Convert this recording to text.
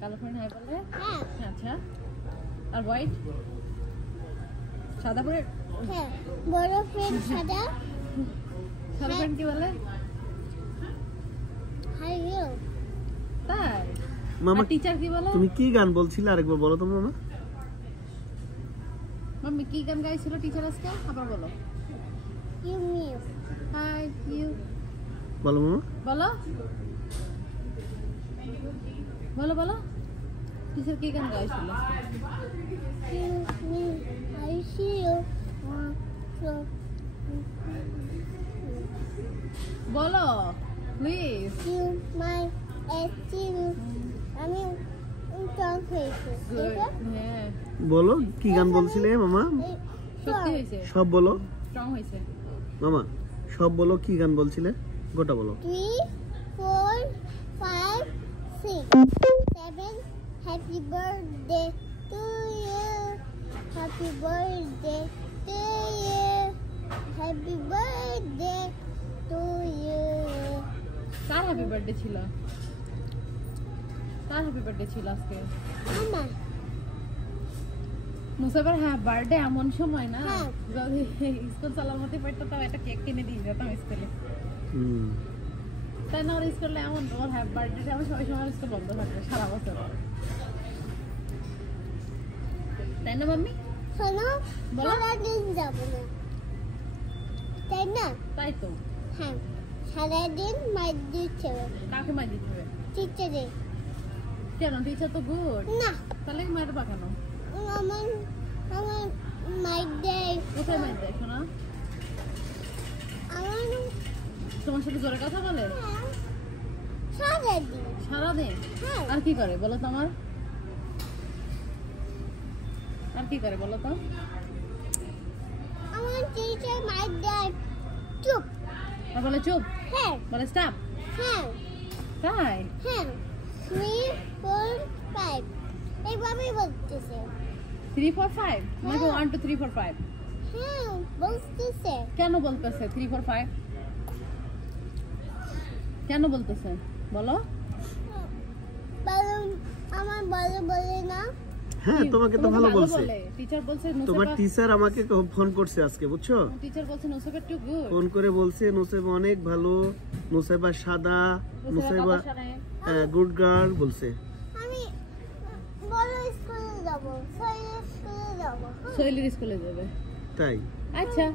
কালো friend hi বলে আচ্ছা আর হোয়াইট সাদা পরে হ্যাঁ বড় ফ্রেন্ড সাদা সাদা ফ্রেন্ড কি বলে হাই ইউ তাই মামা টিচার কি বলে তুমি কি গান বলছিলে আরেকবার বলো তো মামা মাম্মি কি গান গাইছিল টিচার আজকে আবার বলো ইউ মিউ হাই ইউ বলো মামা বলো বলো বলো টিচার কি গান গাইছিল ইউ মিউ আই সি ইউ বলো প্লিজ ইউ মাই এসটিউ আমি টক হয়েছে হ্যাঁ বলো কি গান বলছিলে মামা সত্যি হয়েছে সব বলো স্ট্রং হয়েছে মামা সব বলো কি গান বলছিলে গোটা বলো 3 4 5 6 7 Happy birthday to you Happy birthday to you Happy birthday to you car happy birthday ছিল কার হ্যাপি বার্থডে ছিল আজকে মামা মুসাফার হ্যাঁ বার্থডে এমন সময় না হ্যাঁ। যদি স্কুল সালামতি পড়তো তাও একটা কেক কিনে দিয়ে যেতাম স্কুলে তাই না ওর স্কুলে এমন ওর হ্যাপি বার্থডে আমি সবাই সময় স্কুল বন্ধ থাকবে সারা বছর তাই না মাম্মি শোনো বলো। সারাদিন যাব না তাই না তাই তো হ্যাঁ সারাদিন মাইর দিচ্ছে কাকে মাই দিতে হবে টিচারে কেন টিচার তো গুড না তাহলে মায়ের পাকানো আমার আমার মাইর দেয় কোথায় মাই দেয় শোনা আমার তোমার সাথে জোরে কথা বলে সারাদিন সারাদিন হ্যাঁ আর কি করে বলো তো আমার আর কি করে বলো তো আমার টিচার মাইর দেয় চুপ আর বলে চুপ হ্যাঁ বলে স্টপ হ্যাঁ তাই হ্যাঁ 3 4 5 এইভাবেই বলতেছে 3 4 5 মানে 1 2 3 4 5 হ্যাঁ বলতেছে কেন বলতেছে 3 4 5 কেন বলতেছে বলো বলো আমার বলো বলে না হ্যাঁ তোমাকে তো ভালো বলছে টিচার বলছে তোমার টিচার আমাকে ফোন করছে আজকে বুঝছো টিচার বলছে নুসাইবা টু গুড ফোন করে বলছে নুসাইবা অনেক ভালো নুসাইবা সাদা নুসাইবা গুড গার্ল বলছে আমি বলো স্কুলে যাব স্কুলে যাব শৈলীর স্কুলে যাবে তাই আচ্ছা